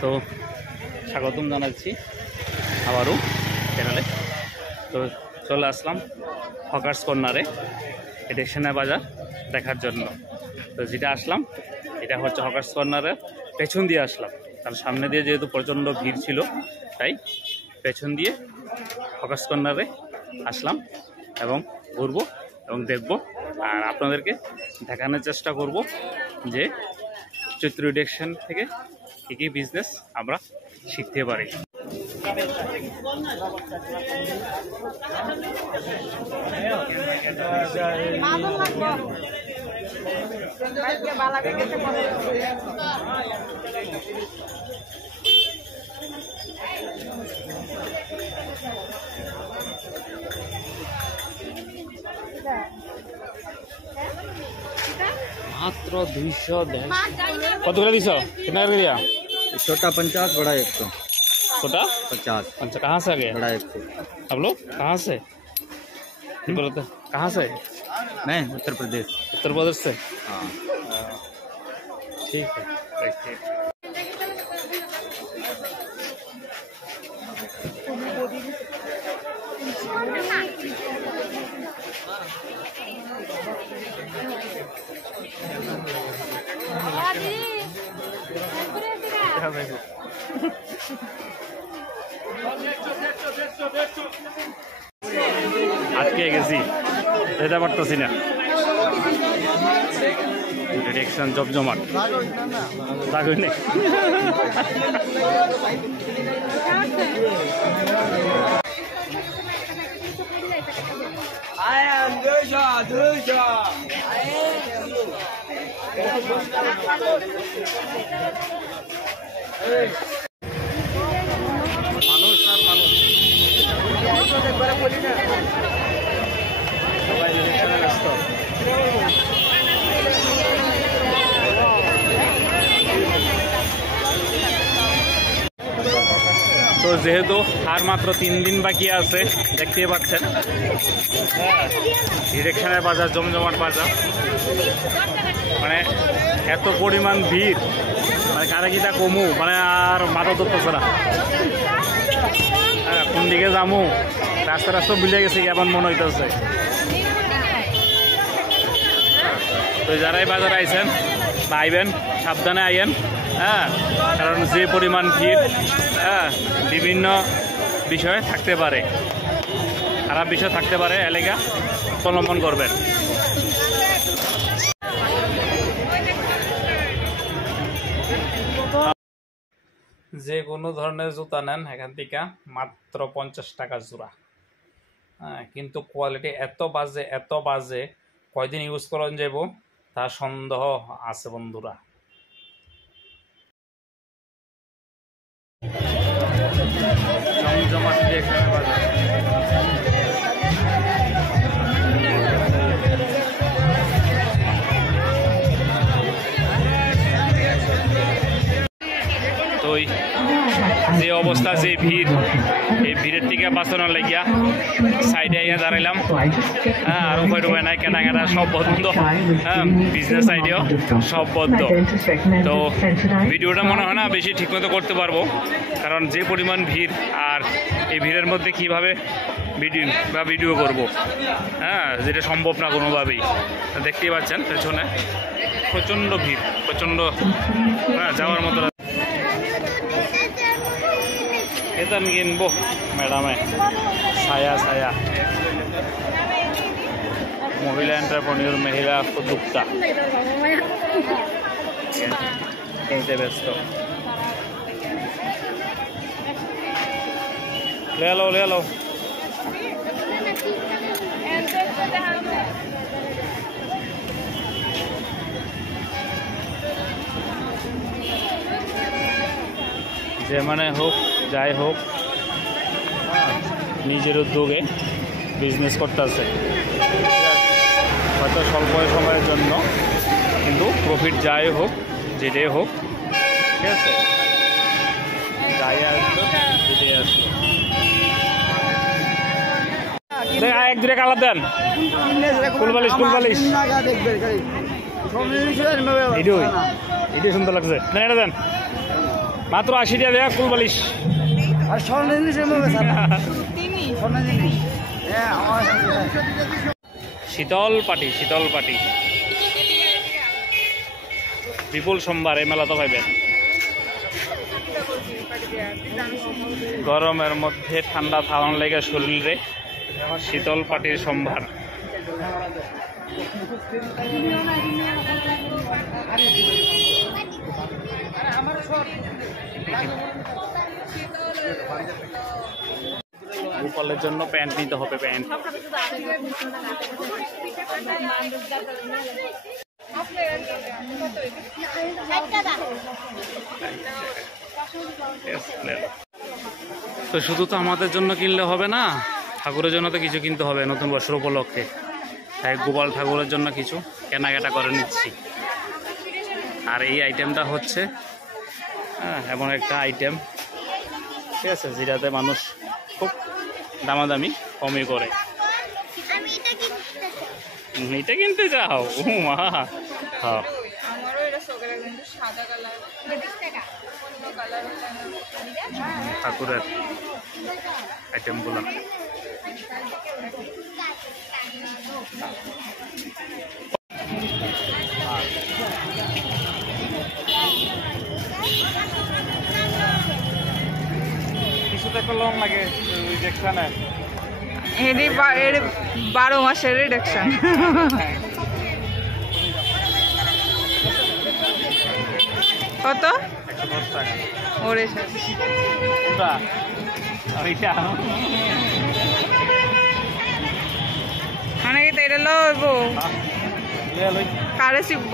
তো স্বাগতম জানাচ্ছি আবারও চ্যানেলে। তো চলে আসলাম হকার্স কর্নারে এডিকশনের বাজার দেখার জন্য। তো যেটা আসলাম এটা হচ্ছে হকার্স কর্নারের পেছন দিয়ে আসলাম, কারণ সামনে দিয়ে যেহেতু প্রচণ্ড ভিড় ছিল তাই পেছন দিয়ে হকার্স কর্নারে আসলাম এবং ঘুরবো এবং দেখব আর আপনাদেরকে দেখানোর চেষ্টা করব যে চৈত্র এডিকশন থেকে কী কী বিজনেস আমরা শিখতে পারি। मात्र 210 कत कर दिस कितना कर दिया? छोटा 50, बड़ा 100। छोटा 50। अच्छा कहाँ से आ गए? बड़ा 100। आप लोग कहाँ से? बोलते कहाँ से? मैं उत्तर प्रदेश। उत्तर प्रदेश से। हाँ ठीक है देखिए। আজকে গেছি যেতে পারতেছি না, ডিরেকশন জমজমাট লাগবে না। মানুষ আর মানুষ সবাই ডিরেকশনে ব্যস্ত। তো যেহেতু আর মাত্র 3 দিন বাকি আছে, দেখতে পাচ্ছেন ডিরেকশনের বাজার জমজমাট বাজার, মানে এত পরিমাণ ভিড়, মানে কারা কিটা কমু মানে আর মাথা ধরতেছে না। কোন দিকে যামু রাস্তা রাস্তা বুঝে গেছে এমন মনে হইতেছে। তো যারাই বাজারে আইছেন বা আইবেন সাবধানে আইয়েন, কারণ যে পরিমাণ ভিড় বিভিন্ন বিষয় থাকতে পারে, খারাপ বিষয় থাকতে পারে, এলাকা অবলম্বন করবেন। যে কোনো ধরনের জুতা নেন এখান থেকে মাত্র 50 টাকা জোড়া। কিন্তু কোয়ালিটি এত বাজে কয়দিন ইউজ করেন যাব তার সন্দেহ আছে বন্ধুরা। জমজমাট ডিরেকশনের বাজার। তো যে অবস্থা, যে ভিড়, এই ভিড়ের থেকে বাঁচানোর লাগিয়া সাইডে আইয়া দাঁড়াইলাম। আর উপায় টুপায় নাই, কেনাকাটা সব বন্ধ, বিজনেস আইডিয়া সব বন্ধ। তো ভিডিওটা মনে হয় না বেশি ঠিকমতো করতে পারবো, কারণ যে পরিমাণ ভিড় আর এই ভিড়ের মধ্যে কিভাবে ভিডিও করব, যেটা সম্ভব না কোনোভাবেই। দেখতেই পাচ্ছেন পেছনে প্রচণ্ড ভিড়, প্রচণ্ড যাওয়ার মতো। এটা কিনবো ম্যাডামে ছায়া মহিলা এন্টারপ্রেনিউর, মহিলা উদ্যোক্তা কিনতে ব্যস্ত। ले लो যে মানে হোক যাই হোক নিজের উদ্যোগে বিজনেস করতেছে, হয়তো স্বল্প সময়ের জন্য, কিন্তু প্রফিট যাই হোক যেটাই হোক, ঠিক আছে, যাই আসলো যেটাই আসলো। এক দূরে কালার দেন, ফুলবালিশ এটাই সুন্দর লাগছে, দেন এটা দেন, মাত্র 80 টাকা দেয়া কুল বালিশ। আর স্বর্ণ জিনিস এভাবে স্বর্ণ জিনিস শীতল পাটি, শীতল পাটি, বিপুল সোমবার এই মেলা তো পাইবেন। গরমের মধ্যে ঠান্ডা থাওয়ান লেগে শরীরে শীতল পাটির সম্ভার। গোপালের জন্য প্যান্ট নিতে হবে, প্যান্ট। তো শুধু তো আমাদের জন্য কিনলে হবে না, ঠাকুরের জন্য তো কিছু কিনতে হবে নতুন বছর উপলক্ষে। তাই গোপাল ঠাকুরের জন্য কিছু কেনাকাটা করে নিচ্ছি। আর এই আইটেমটা হচ্ছে এমন একটা আইটেম, ঠিক আছে, যেটাতে মানুষ খুব দামাদামি কমই করে। এটা কিনতে যাও মা? হ্যাঁ, ঠাকুরের আইটেমগুলো। কিছু তো একটা লং লাগে দেখছানে, 12 মাসের রিডাকশন। কত? 110 টাকা। ওরে মানে কি তেরে লইব কারে শিখব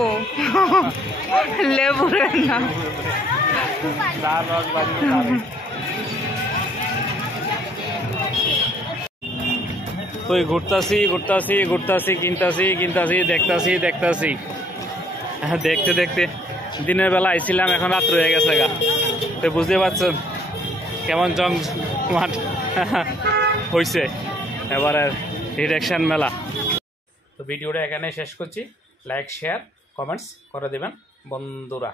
লেবুরে না। তুই ঘুরতাছি ঘুরতাছি ঘুরতাছি, কিনতাছি কিনতাছি, দেখতাছি দেখতাছি, দেখতে দেখতে দিনের বেলা আইছিলাম, এখন রাত্র হয়ে গেছে গা। তো বুঝতে পারছেন কেমন জমজমাট হয়েছে এবারে রিডাকশন মেলা। তো ভিডিওটা এখানে শেষ করছি। লাইক, শেয়ার, কমেন্টস করে দেবেন বন্ধুরা।